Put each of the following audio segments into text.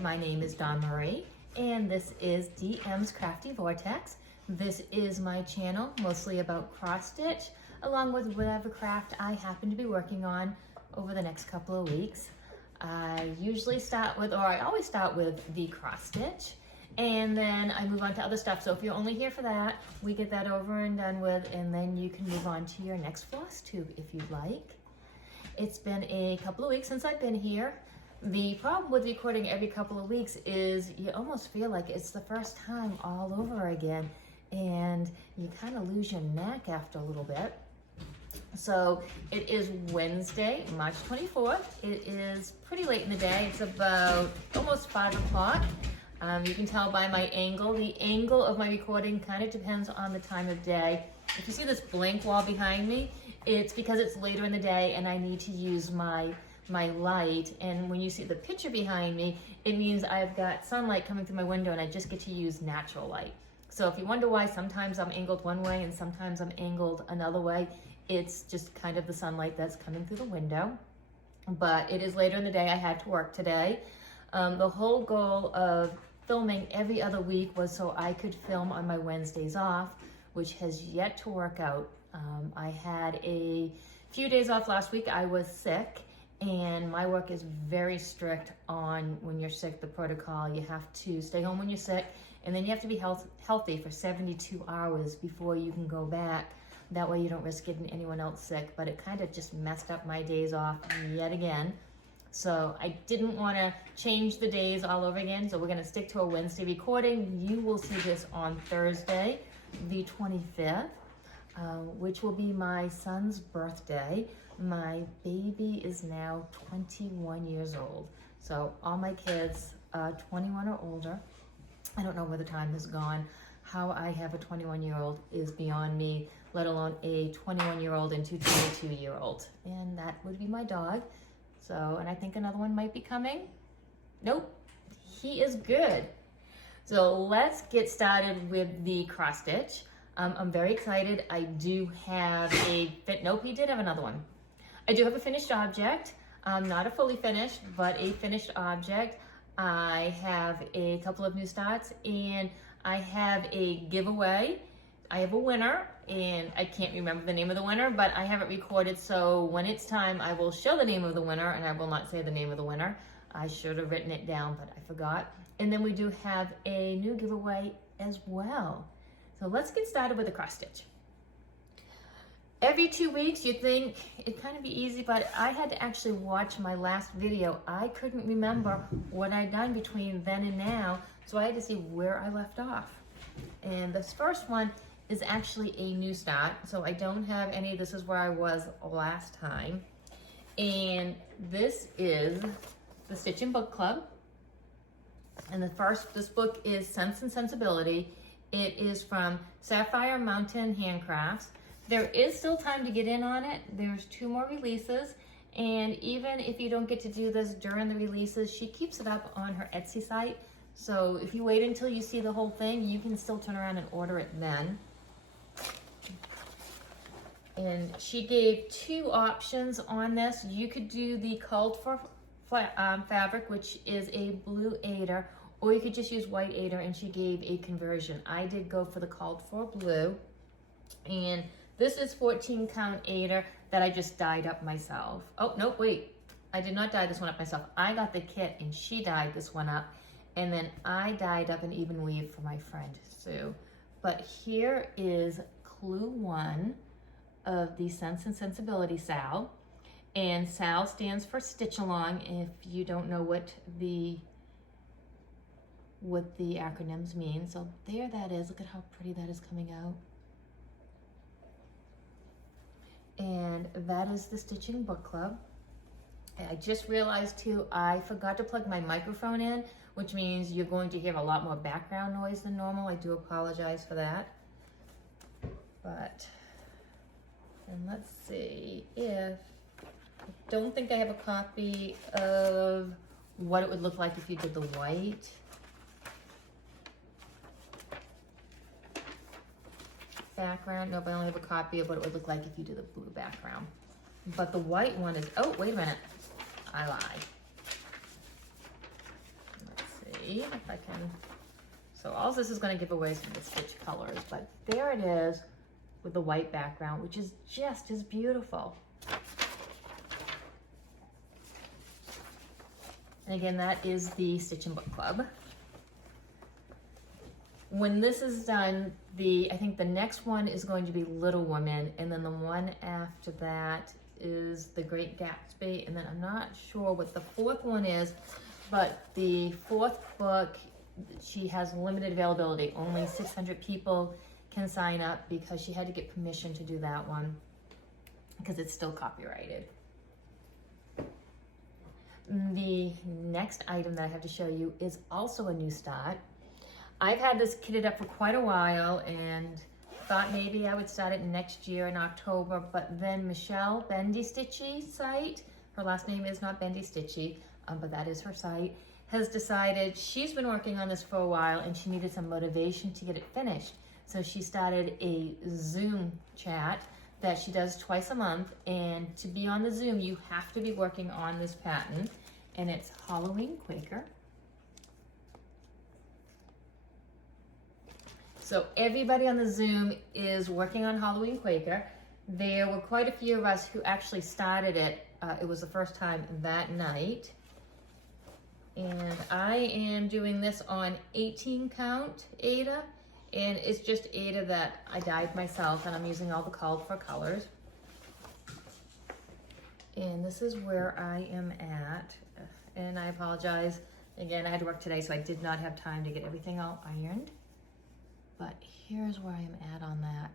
My name is Dawn Marie, and this is DM's Crafty Vortex. This is my channel, mostly about cross stitch, along with whatever craft I happen to be working on over the next couple of weeks. I usually start with, or I always start with the cross stitch, and then I move on to other stuff. So if you're only here for that, we get that over and done with, and then you can move on to your next floss tube if you'd like. It's been a couple of weeks since I've been here. The problem with recording every couple of weeks is you almost feel like it's the first time all over again, and you kind of lose your knack after a little bit. So it is Wednesday, March 24th. It is pretty late in the day. It's about almost 5 o'clock. You can tell by my angle. The angle of my recording kind of depends on the time of day. If you see this blank wall behind me, it's because it's later in the day and I need to use my light. And when you see the picture behind me, it means I've got sunlight coming through my window and I just get to use natural light. So if you wonder why sometimes I'm angled one way and sometimes I'm angled another way, it's just kind of the sunlight that's coming through the window. But it is later in the day. I had to work today. The whole goal of filming every other week was so I could film on my Wednesdays off, which has yet to work out. I had a few days off last week. I was sick, and my work is very strict on when you're sick, the protocol. You have to stay home when you're sick, and then you have to be healthy for 72 hours before you can go back. That way you don't risk getting anyone else sick, but it kind of just messed up my days off yet again. So I didn't want to change the days all over again, so we're going to stick to a Wednesday recording. You will see this on Thursday, the 25th. Which will be my son's birthday. My baby is now 21 years old. So all my kids, 21 or older. I don't know where the time has gone. How I have a 21-year-old is beyond me, let alone a 21-year-old and two 22-year-olds. And that would be my dog. So, and I think another one might be coming. Nope, he is good. So let's get started with the cross stitch. I'm very excited. I do have nope, he did have another one. I do have a finished object, not a fully finished, but a finished object. I have a couple of new starts, and I have a giveaway. I have a winner, and I can't remember the name of the winner, but I have it recorded, so when it's time, I will show the name of the winner, and I will not say the name of the winner. I should have written it down, but I forgot. And then we do have a new giveaway as well. So let's get started with the cross stitch. Every 2 weeks, you'd think it'd kind of be easy, but I had to actually watch my last video. I couldn't remember what I'd done between then and now, so I had to see where I left off. And this first one is actually a new start, so I don't have any. This is where I was last time. And this is the Stitching Book Club. And this book is Sense and Sensibility. It is from Sapphire Mountain Handcrafts. There is still time to get in on it. There's 2 more releases. And even if you don't get to do this during the releases, she keeps it up on her Etsy site. So if you wait until you see the whole thing, you can still turn around and order it then. And she gave 2 options on this. You could do the called for fabric, which is a blue eider, or you could just use white eider, and she gave a conversion. I did go for the called for blue, and this is 14 count eider that I just dyed up myself. Oh, no, wait, I did not dye this one up myself. I got the kit and she dyed this one up, and then I dyed up an even weave for my friend Sue. But here is clue 1 of the Sense and Sensibility SAL, and SAL stands for Stitch Along if you don't know what the acronyms mean. So there that is. Look at how pretty that is coming out. And that is the Stitching Book Club. I just realized too, I forgot to plug my microphone in, which means you're going to hear a lot more background noise than normal. I do apologize for that. But, and let's see if, I don't think I have a copy of what it would look like if you did the white. Background. Nope, I only have a copy of what it would look like if you do the blue background. But the white one is, oh, wait a minute. I lied. Let's see if I can. So all this is going to give away some of the stitch colors, but there it is with the white background, which is just as beautiful. And again, that is the Stitch and Book Club. When this is done, I think the next one is going to be Little Women, and then the one after that is The Great Gatsby, and then I'm not sure what the fourth one is, but the fourth book, she has limited availability. Only 600 people can sign up because she had to get permission to do that one because it's still copyrighted. The next item that I have to show you is also a new start. I've had this kitted up for quite a while and thought maybe I would start it next year in October, but then Michelle Bendy Stitchy site, her last name is not Bendy Stitchy, but that is her site, has decided she's been working on this for a while and she needed some motivation to get it finished. So she started a Zoom chat that she does twice a month, and to be on the Zoom you have to be working on this pattern, and it's Halloween Quaker. So everybody on the Zoom is working on Halloween Quaker. There were quite a few of us who actually started it. It was the first time that night. And I am doing this on 18 count Aida, and it's just Aida that I dyed myself, and I'm using all the called for colors. And this is where I am at, and I apologize. Again, I had to work today, so I did not have time to get everything all ironed. But here's where I am at on that.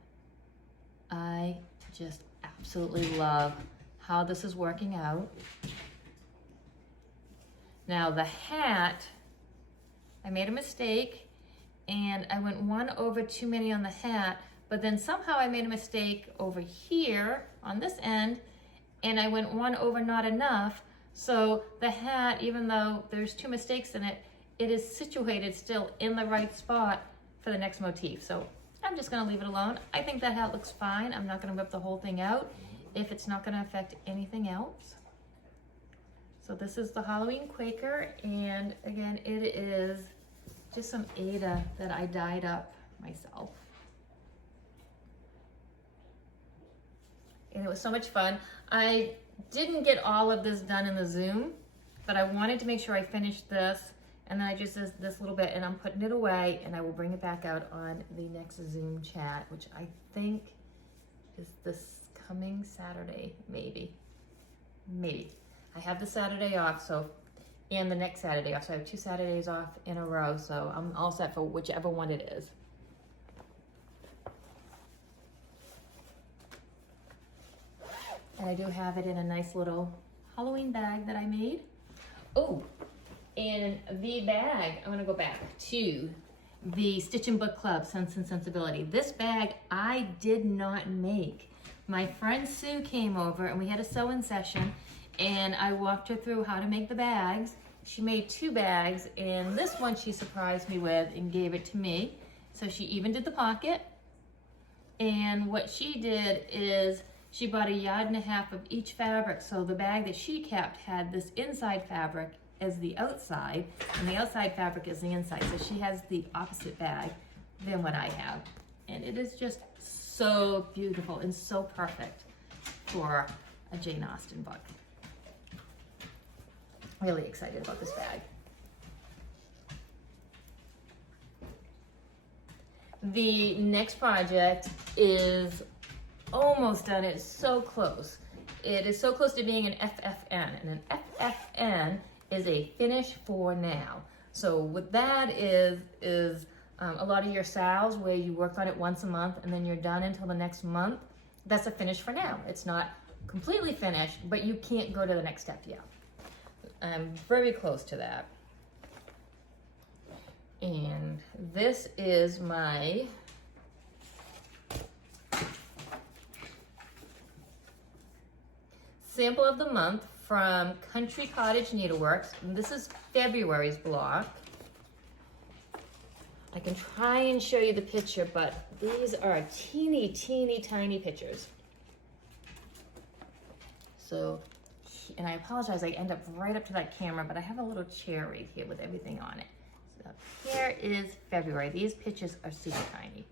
I just absolutely love how this is working out. Now the hat, I made a mistake and I went one over too many on the hat, but then somehow I made a mistake over here on this end and I went one over not enough. So the hat, even though there's two mistakes in it, it is situated still in the right spot for the next motif. So I'm just gonna leave it alone. I think that hat looks fine. I'm not gonna rip the whole thing out if it's not gonna affect anything else. So this is the Halloween Quaker, and again, it is just some Aida that I dyed up myself. And it was so much fun. I didn't get all of this done in the Zoom, but I wanted to make sure I finished this, and then I just did this little bit, and I'm putting it away, and I will bring it back out on the next Zoom chat, which I think is this coming Saturday, maybe. I have the Saturday off, and the next Saturday off, so I have 2 Saturdays off in a row, so I'm all set for whichever one it is. And I do have it in a nice little Halloween bag that I made. Oh, and the bag, I'm gonna go back to the Stitch and Book Club Sense and Sensibility. This bag I did not make. My friend Sue came over and we had a sewing session, and I walked her through how to make the bags. She made 2 bags, and this one she surprised me with and gave it to me. So she even did the pocket. And what she did is she bought 1.5 yards of each fabric. So the bag that she kept had this inside fabric as the outside, and the outside fabric is the inside. So she has the opposite bag than what I have. And it is just so beautiful and so perfect for a Jane Austen book. Really excited about this bag. The next project is almost done. It's so close. It is so close to being an FFN, and an FFN is a finish for now. So what that is a lot of your sales where you work on it once a month and then you're done until the next month. That's a finish for now. It's not completely finished, but you can't go to the next step yet. I'm very close to that. And this is my sample of the month from Country Cottage Needleworks. And this is February's block. I can try and show you the picture, but these are teeny, teeny, tiny pictures. So, and I apologize, I end up right up to that camera, but I have a little chair right here with everything on it. here is February. These pictures are super tiny.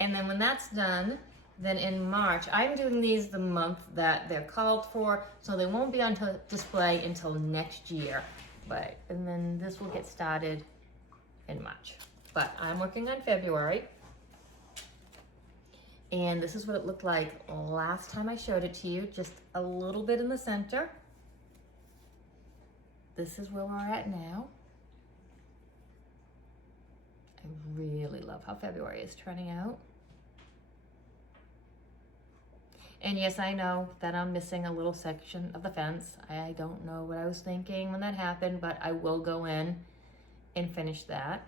And then when that's done, then in March, I'm doing these the month that they're called for, so they won't be on display until next year. And then this will get started in March. But I'm working on February. And this is what it looked like last time I showed it to you, just a little bit in the center. This is where we're at now. I really love how February is turning out. And yes, I know that I'm missing a little section of the fence. I don't know what I was thinking when that happened, but I will go in and finish that.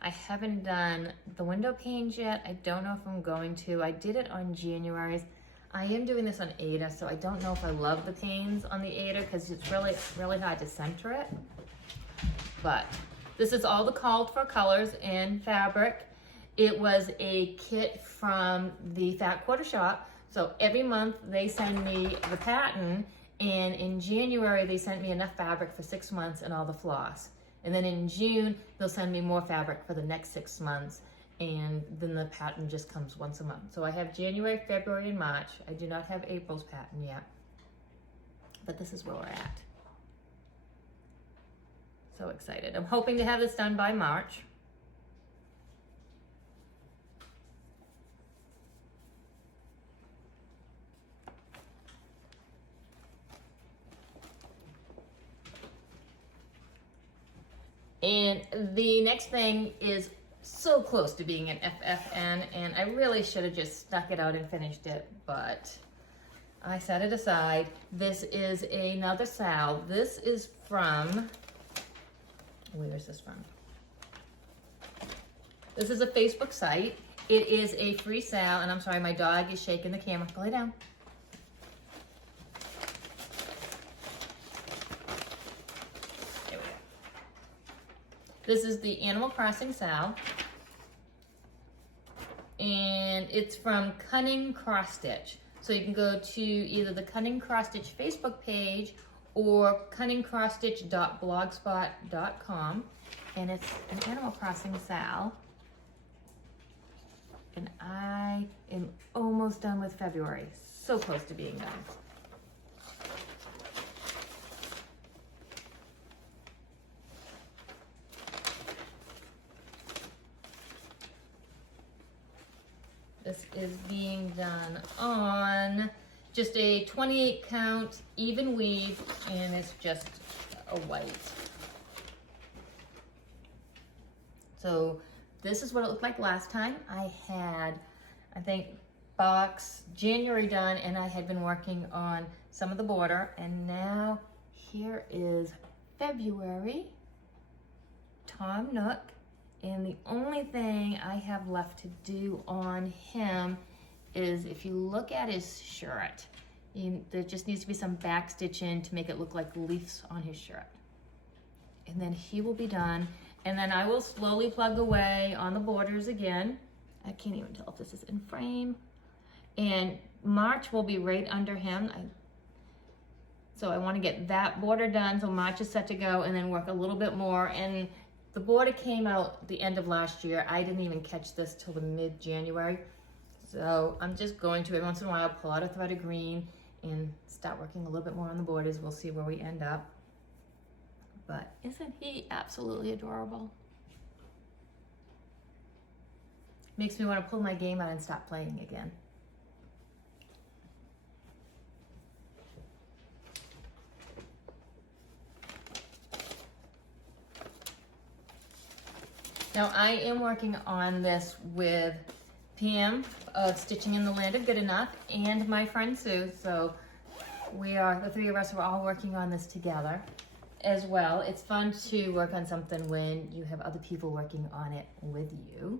I haven't done the window panes yet. I don't know if I'm going to. I did it on January's. I am doing this on Ada, so I don't know if I love the panes on the Ada because it's really hard to center it. But this is all the called for colors and fabric. It was a kit from the Fat Quarter Shop. So every month they send me the pattern, and in January they sent me enough fabric for 6 months and all the floss. And then in June they'll send me more fabric for the next 6 months, and then the pattern just comes once a month. So I have January, February, and March. I do not have April's pattern yet, but this is where we're at. So excited. I'm hoping to have this done by March. And the next thing is so close to being an FFN, and I really should have just stuck it out and finished it, but I set it aside. This is another Sal. This is from, where is this from? This is a Facebook site. It is a free Sal, and I'm sorry, my dog is shaking the camera. Go lay down. This is the Animal Crossing Sal, and it's from Cunning Cross Stitch. So you can go to either the Cunning Cross Stitch Facebook page or cunningcrossstitch.blogspot.com, and it's an Animal Crossing Sal. And I am almost done with February, so close to being done. This is being done on just a 28 count even weave, and it's just a white. So this is what it looked like last time. I had, I think, January done, and I had been working on some of the border, and now here is February, Tom Nook. And the only thing I have left to do on him is, if you look at his shirt, there just needs to be some back stitch in to make it look like leaves on his shirt. And then he will be done. And then I will slowly plug away on the borders again. I can't even tell if this is in frame. And March will be right under him. So I want to get that border done, so March is set to go, and then work a little bit more. And the border came out the end of last year. I didn't even catch this till the mid-January. So I'm just going to, every once in a while, pull out a thread of green and start working a little bit more on the borders. We'll see where we end up. But isn't he absolutely adorable? Makes me want to pull my game out and stop playing again. Now I am working on this with Pam of Stitching in the Land of Good Enough and my friend Sue. So the three of us are all working on this together as well. It's fun to work on something when you have other people working on it with you.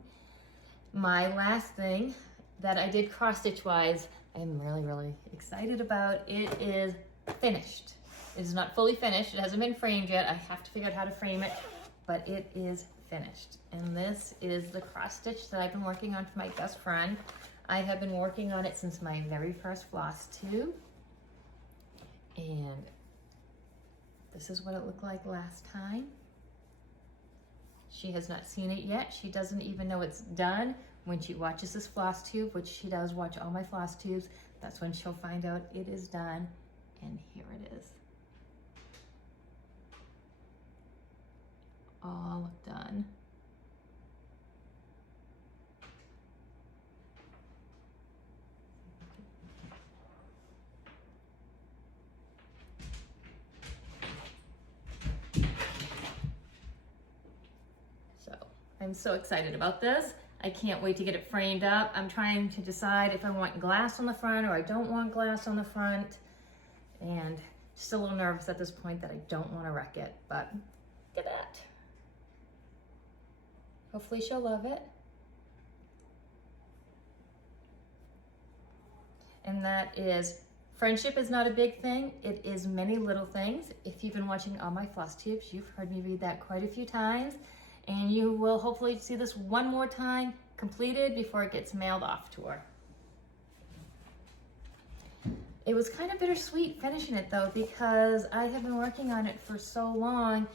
My last thing that I did cross stitch wise, I'm really excited about. It is finished. It is not fully finished. It hasn't been framed yet. I have to figure out how to frame it, but it is finished. And this is the cross stitch that I've been working on for my best friend. I have been working on it since my very first Flosstube. And this is what it looked like last time. She has not seen it yet. She doesn't even know it's done. When she watches this floss tube, which she does watch all my floss tubes, that's when she'll find out it is done. And here it is. All done. I'm so excited about this. I can't wait to get it framed up. I'm trying to decide if I want glass on the front or I don't want glass on the front. And just a little nervous at this point that I don't want to wreck it, but look at that. Hopefully she'll love it. And that is, friendship is not a big thing. It is many little things. If you've been watching all my floss tubes, you've heard me read that quite a few times. And you will hopefully see this one more time completed before it gets mailed off to her. It was kind of bittersweet finishing it though, because I have been working on it for so long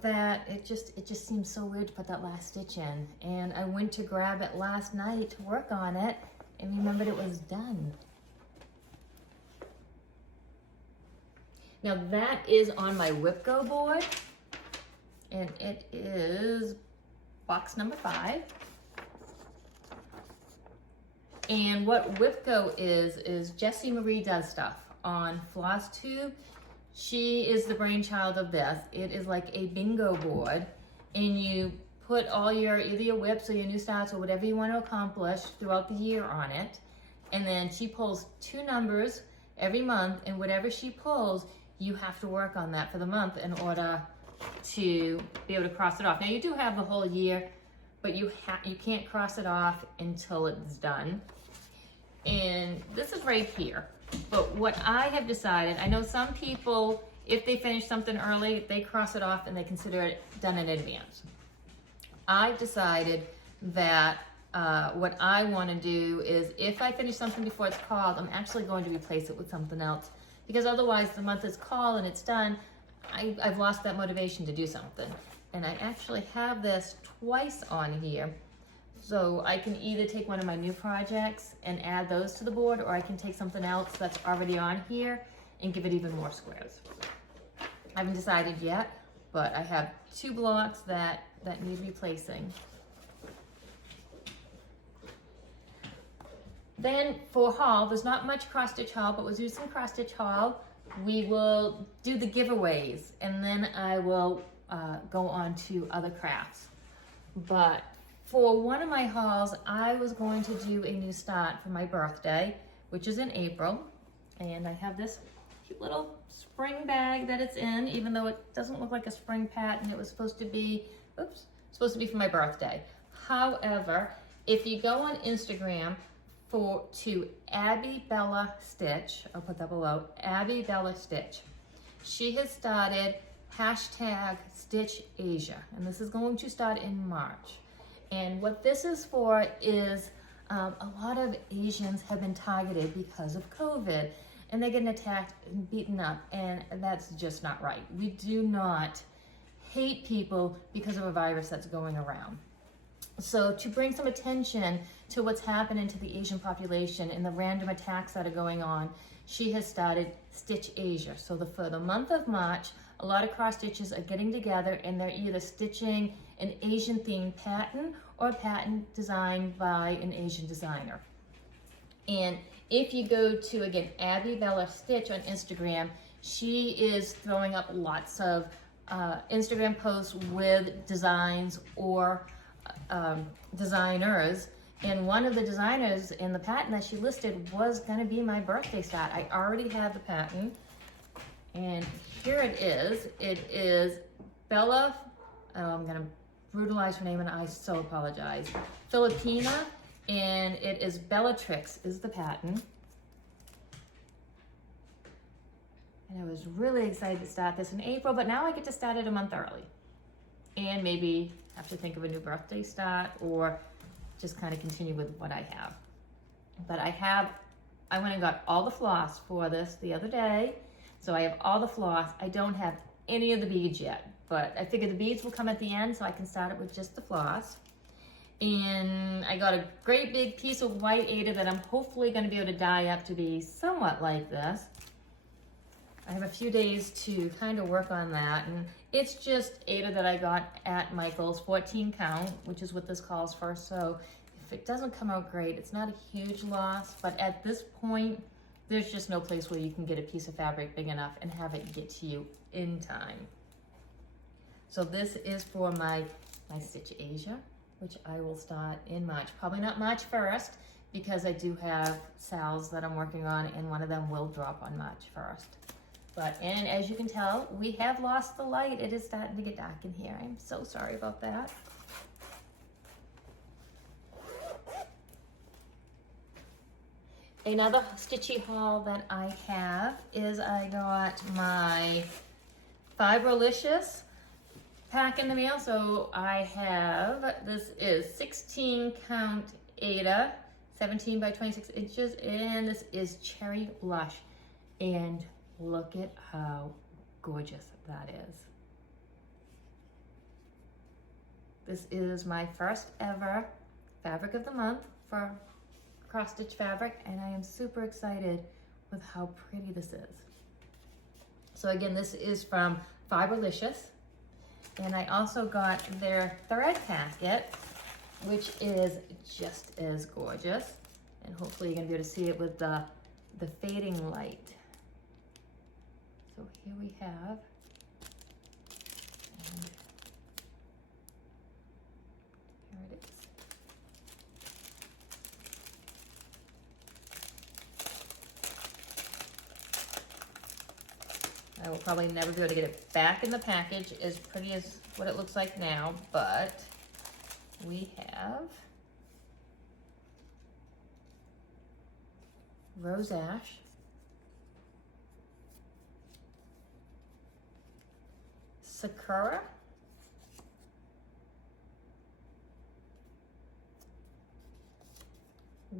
that it just seems so weird to put that last stitch in. And I went to grab it last night to work on it and remembered it was done. Now that is on my Wifco board. And it is box number 5. And what Wifco is Jessie Marie does stuff on Flosstube. She is the brainchild of this. It is like a bingo board, and you put all your, either your whips or your new starts or whatever you want to accomplish throughout the year on it. And then she pulls 2 numbers every month, and whatever she pulls, you have to work on that for the month in order to be able to cross it off. Now you do have the whole year, but you can't cross it off until it's done. And this is right here. But what I have decided, I know some people, if they finish something early, they cross it off and they consider it done in advance. I've decided that what I want to do is, if I finish something before it's called, I'm actually going to replace it with something else, because otherwise the month is called and it's done, I've lost that motivation to do something. And I actually have this twice on here. So I can either take one of my new projects and add those to the board, or I can take something else that's already on here and give it even more squares. I haven't decided yet, but I have 2 blocks that need replacing. Then for haul, there's not much cross stitch haul, but we'll do some cross stitch haul. We will do the giveaways, and then I will go on to other crafts. But for one of my hauls, I was going to do a new start for my birthday, which is in April. And I have this cute little spring bag that it's in, even though it doesn't look like a spring pattern. It was supposed to be, for my birthday. However, if you go on Instagram to Abby Bella Stitch, I'll put that below, Abby Bella Stitch. She has started #Stitch Asia, and this is going to start in March. And what this is for is a lot of Asians have been targeted because of COVID, and they're getting attacked and beaten up, and that's just not right. We do not hate people because of a virus that's going around. So to bring some attention to what's happening to the Asian population and the random attacks that are going on, she has started Stitch Asia. So for the month of March, a lot of cross stitches are getting together and they're either stitching an Asian themed pattern or a pattern designed by an Asian designer. And if you go to, again, Abby Bella Stitch on Instagram, she is throwing up lots of Instagram posts with designs or designers, and one of the designers in the pattern that she listed was going to be my birthday start. I already have the pattern, and here it is. It is Bella, I'm going to brutalize her name and I so apologize, Filipina, and it is Bellatrix is the pattern. And I was really excited to start this in April, but now I get to start it a month early. And maybe have to think of a new birthday start or just kind of continue with what I have. But I went and got all the floss for this the other day. So I have all the floss. I don't have any of the beads yet. but I figured the beads will come at the end so I can start it with just the floss. And I got a great big piece of white Aida that I'm hopefully going to be able to dye up to be somewhat like this. I have a few days to kind of work on that, and it's just Aida that I got at Michael's, 14 count, which is what this calls for. So if it doesn't come out great, it's not a huge loss, but at this point, there's just no place where you can get a piece of fabric big enough and have it get to you in time. So this is for my Stitch Asia, which I will start in March. Probably not March 1st, because I do have Sal's that I'm working on, and one of them will drop on March 1st. And as you can tell, we have lost the light. It is starting to get dark in here. I'm so sorry about that. Another stitchy haul that I have is I got my Fiberlicious pack in the mail. So I have, this is 16 count Aida, 17 by 26 inches, and this is Cherry Blush. And look at how gorgeous that is. This is my first ever fabric of the month for cross stitch fabric, and I am super excited with how pretty this is. So again, this is from Fiberlicious, and I also got their thread packet, which is just as gorgeous, and hopefully you're gonna be able to see it with the fading light. So here we have, and here it is. I will probably never be able to get it back in the package as pretty as what it looks like now, but we have Rose Ash, Sakura,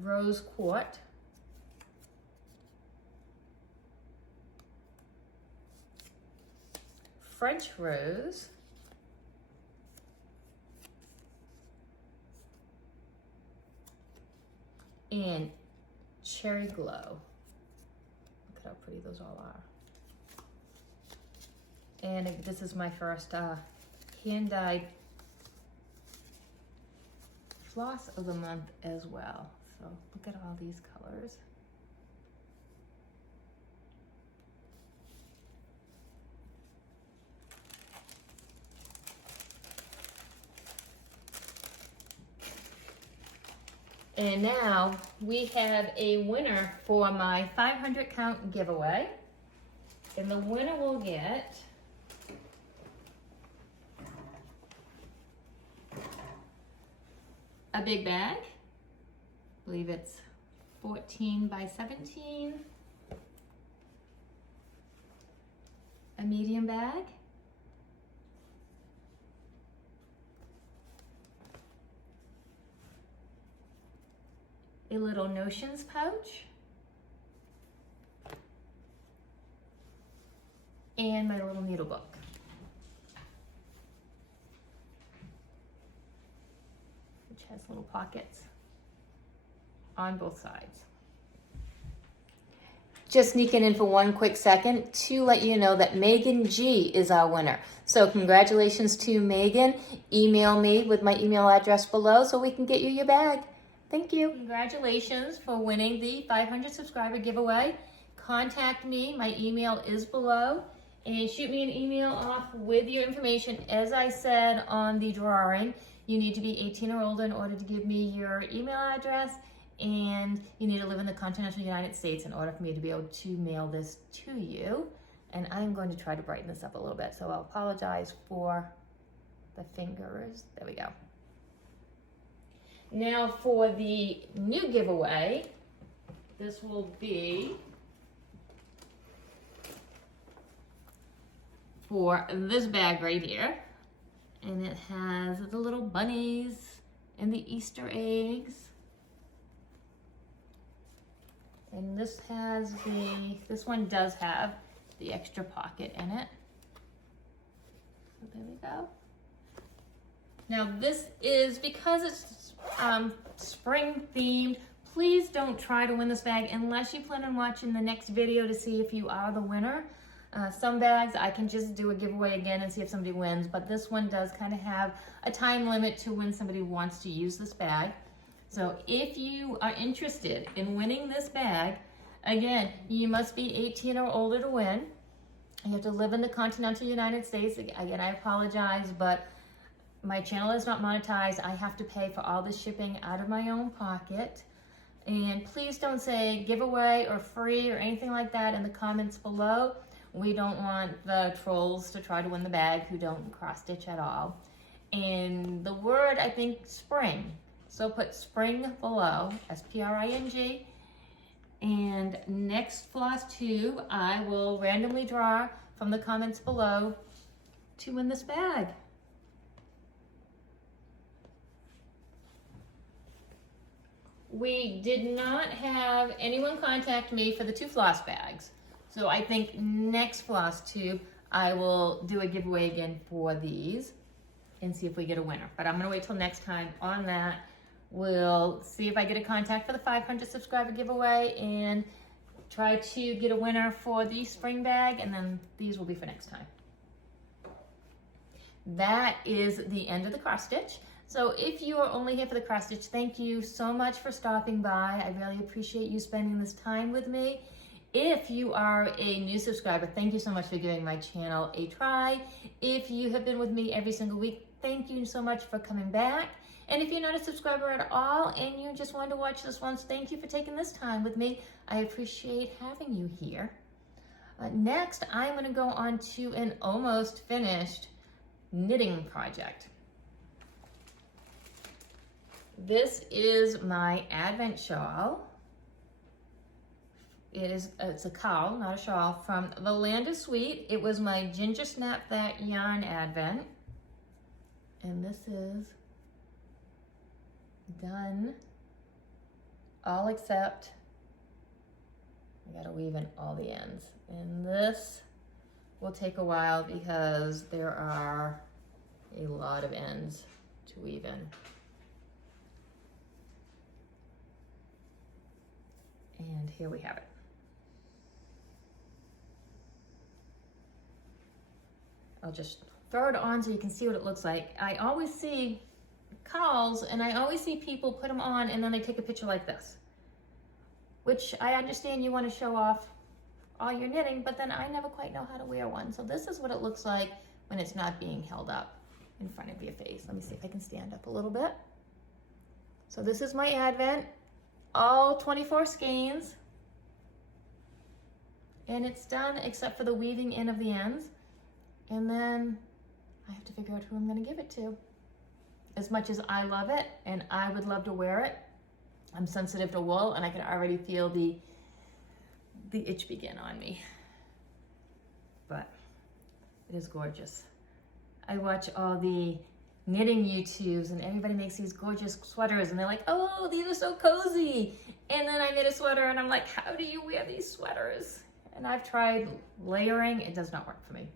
Rose Quartz, French Rose, and Cherry Glow. Look at how pretty those all are. And this is my first hand-dyed floss of the month as well. So look at all these colors. And now we have a winner for my 500 count giveaway. And the winner will get a big bag. I believe it's 14 by 17. A medium bag. A little notions pouch. And my little needle book. Which has little pockets on both sides. Just sneaking in for one quick second to let you know that Megan G is our winner. So congratulations to Megan. Email me with my email address below so we can get you your bag. Thank you. Congratulations for winning the 500 subscriber giveaway. Contact me, my email is below, and shoot me an email off with your information. As I said on the drawing, you need to be 18 or older in order to give me your email address, and you need to live in the continental United States in order for me to be able to mail this to you. And I'm going to try to brighten this up a little bit, so I'll apologize for the fingers. There we go. Now for the new giveaway, this will be for this bag right here. And it has the little bunnies and the Easter eggs. And this has this one does have the extra pocket in it. there we go. Now this is, because it's spring themed, please don't try to win this bag unless you plan on watching the next video to see if you are the winner. Some bags I can just do a giveaway again and see if somebody wins, but this one does kind of have a time limit to when somebody wants to use this bag. So if you are interested in winning this bag, again, you must be 18 or older to win. You have to live in the continental United States. Again, I apologize, but my channel is not monetized. I have to pay for all the shipping out of my own pocket. And please don't say giveaway or free or anything like that in the comments below. We don't want the trolls to try to win the bag who don't cross stitch at all. And the word, I think, spring. So put spring below, S-P-R-I-N-G. And next floss tube, I will randomly draw from the comments below to win this bag. We did not have anyone contact me for the 2 floss bags. So I think next floss tube, I will do a giveaway again for these and see if we get a winner. But I'm gonna wait till next time on that. We'll see if I get a contact for the 500 subscriber giveaway and try to get a winner for the spring bag, and then these will be for next time. That is the end of the cross stitch. So if you are only here for the cross stitch, thank you so much for stopping by. I really appreciate you spending this time with me. If you are a new subscriber, thank you so much for giving my channel a try. If you have been with me every single week, thank you so much for coming back. And if you're not a subscriber at all and you just wanted to watch this once, thank you for taking this time with me. I appreciate having you here. Next, I'm going to go on to an almost finished knitting project. This is my Advent shawl. It's a cowl, not a shawl, from The Land is Sweet. It was my Ginger Snap That Yarn Advent. And this is done, all except I gotta weave in all the ends. And this will take a while because there are a lot of ends to weave in. And here we have it. I'll just throw it on so you can see what it looks like. I always see cowls and I always see people put them on and then they take a picture like this, which I understand you want to show off all your knitting, but then I never quite know how to wear one. So this is what it looks like when it's not being held up in front of your face. Let me see if I can stand up a little bit. So this is my Advent, all 24 skeins, and it's done except for the weaving in of the ends. And then I have to figure out who I'm going to give it to. As much as I love it and I would love to wear it, I'm sensitive to wool and I can already feel the itch begin on me. But it is gorgeous. I watch all the knitting YouTubes and everybody makes these gorgeous sweaters and they're like, oh, these are so cozy. And then I knit a sweater and I'm like, how do you wear these sweaters? And I've tried layering. It does not work for me.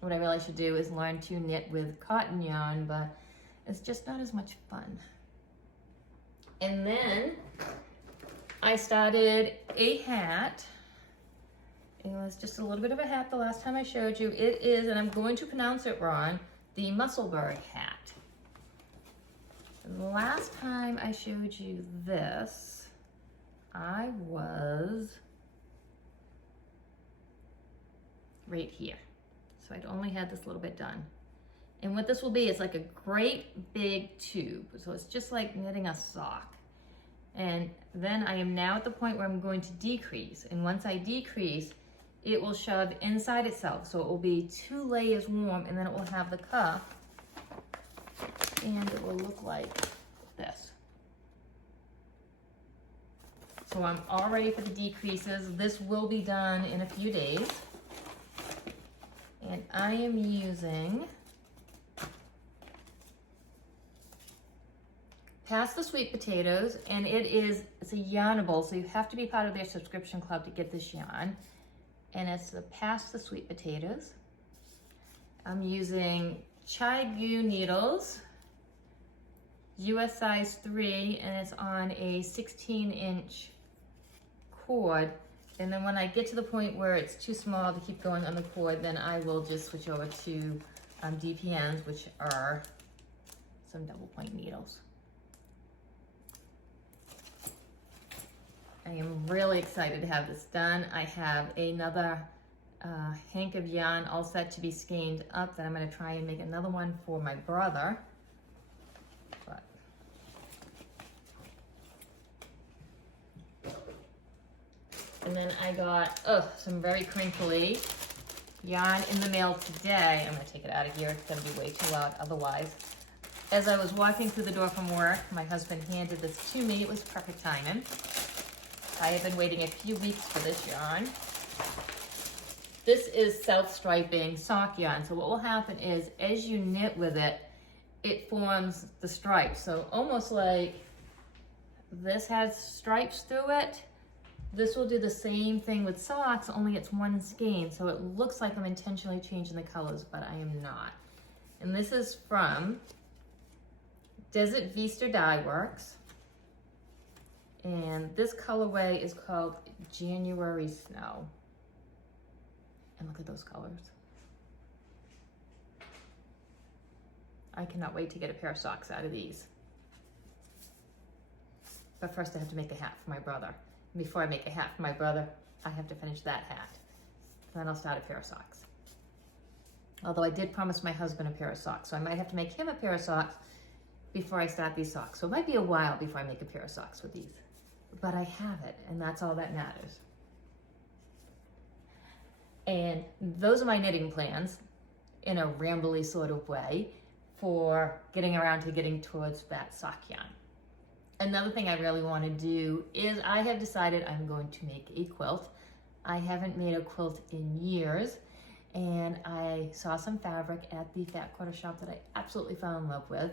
What I really should do is learn to knit with cotton yarn, but it's just not as much fun. And then I started a hat. It was just a little bit of a hat the last time I showed you. It is, and I'm going to pronounce it wrong, the Musselburgh hat. And the last time I showed you this, I was right here. So I'd only had this little bit done. And what this will be is like a great big tube. So it's just like knitting a sock. And then I am now at the point where I'm going to decrease. And once I decrease, it will shove inside itself. So it will be 2 layers warm and then it will have the cuff. And it will look like this. So I'm all ready for the decreases. This will be done in a few days. And I am using Past the Sweet Potatoes, and it's a Yarnable, so you have to be part of their subscription club to get this yarn. And it's the Past the Sweet Potatoes. I'm using Chai-Gu needles, US size 3, and it's on a 16-inch cord. And then when I get to the point where it's too small to keep going on the cord, then I will just switch over to DPNs, which are some double point needles. I am really excited to have this done. I have another hank of yarn all set to be skeined up that I'm going to try and make another one for my brother. But and then I got some very crinkly yarn in the mail today. I'm going to take it out of here. It's going to be way too loud otherwise. As I was walking through the door from work, my husband handed this to me. It was perfect timing. I have been waiting a few weeks for this yarn. This is self-striping sock yarn. So what will happen is as you knit with it, it forms the stripes. So almost like this has stripes through it. This will do the same thing with socks, only it's one skein. So it looks like I'm intentionally changing the colors, but I am not. And this is from Desert Vista Dye Works. And this colorway is called January Snow. And look at those colors. I cannot wait to get a pair of socks out of these. But first I have to make a hat for my brother. And before I make a hat for my brother, I have to finish that hat. Then I'll start a pair of socks. Although I did promise my husband a pair of socks, so I might have to make him a pair of socks before I start these socks. So it might be a while before I make a pair of socks with these. But I have it, and that's all that matters. And those are my knitting plans in a rambly sort of way for getting around to getting towards that sock yarn. Another thing I really want to do is I have decided I'm going to make a quilt. I haven't made a quilt in years, and I saw some fabric at the Fat Quarter shop that I absolutely fell in love with,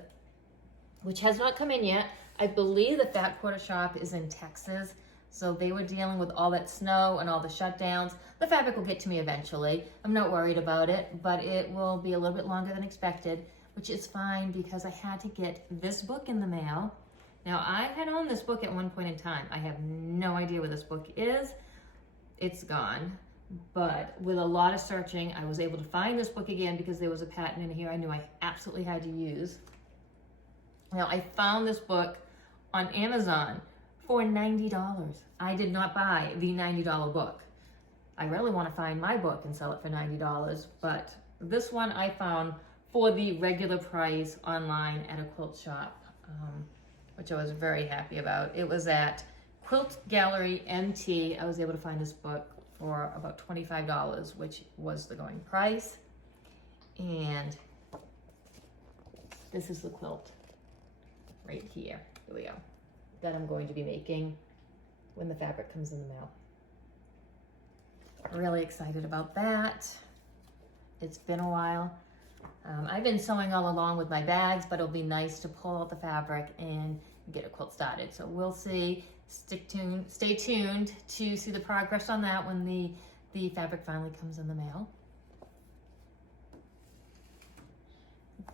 which has not come in yet. I believe the Fat Quarter shop is in Texas, so they were dealing with all that snow and all the shutdowns. The fabric will get to me eventually. I'm not worried about it, but it will be a little bit longer than expected, which is fine because I had to get this book in the mail. Now, I had owned this book at one point in time. I have no idea where this book is. It's gone. But with a lot of searching, I was able to find this book again because there was a pattern in here I knew I absolutely had to use. Now, I found this book on Amazon for $90. I did not buy the $90 book. I really want to find my book and sell it for $90, but this one I found for the regular price online at a quilt shop, which I was very happy about. It was at Quilt Gallery MT. I was able to find this book for about $25, which was the going price. And this is the quilt right here. Here we go. That I'm going to be making when the fabric comes in the mail. Really excited about that. It's been a while. I've been sewing all along with my bags, but it'll be nice to pull out the fabric and get a quilt started. So we'll see. Stay tuned to see the progress on that when the fabric finally comes in the mail.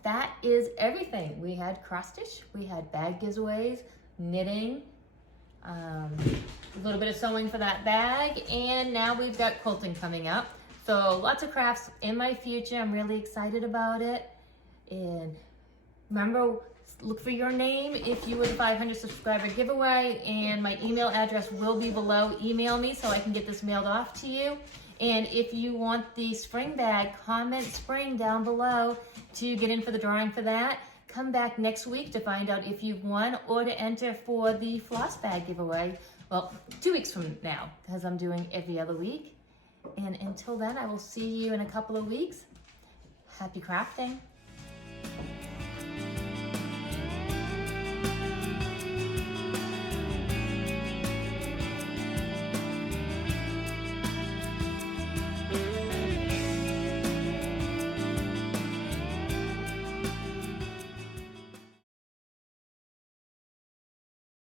That is everything. We had cross stitch, we had bag giveaways, knitting, a little bit of sewing for that bag, and now we've got quilting coming up. So lots of crafts in my future. I'm really excited about it. And remember, look for your name if you were the 500 subscriber giveaway, and my email address will be below. Email me so I can get this mailed off to you. And if you want the spring bag, comment spring down below to get in for the drawing for that. Come back next week to find out if you've won or to enter for the floss bag giveaway. Well, 2 weeks from now, because I'm doing every other week. And until then, I will see you in a couple of weeks. Happy crafting.